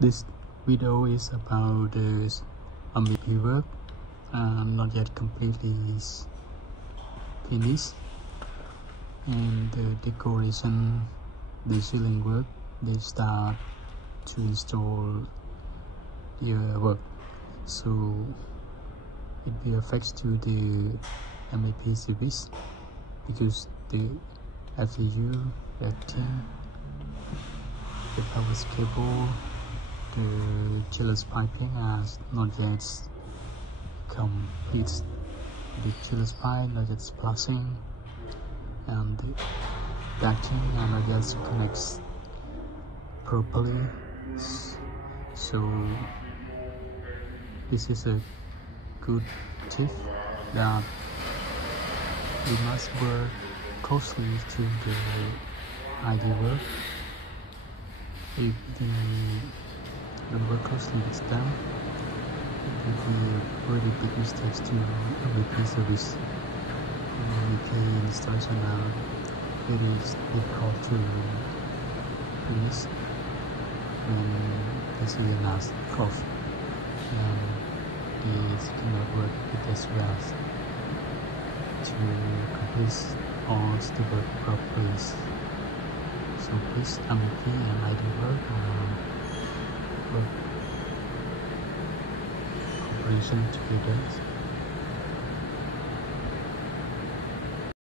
This video is about the MEP work, not yet completely finished, and the decoration, the ceiling work, they start to install the work, so it will affect to the MEP service because the FCU, acting, the power cable, the chillers piping has not yet complete. The chillers pipe not yet splashing, and the ducting are not yet connects properly. So this is a good tip that we must work closely to the ID work. If we work closely with them, it will be really big mistakes to MEP service. MEP installation are very difficult to finish when the ceiling has cough, and it cannot work with as well to complete all the work properly. So please MEP and ID work cooperation together.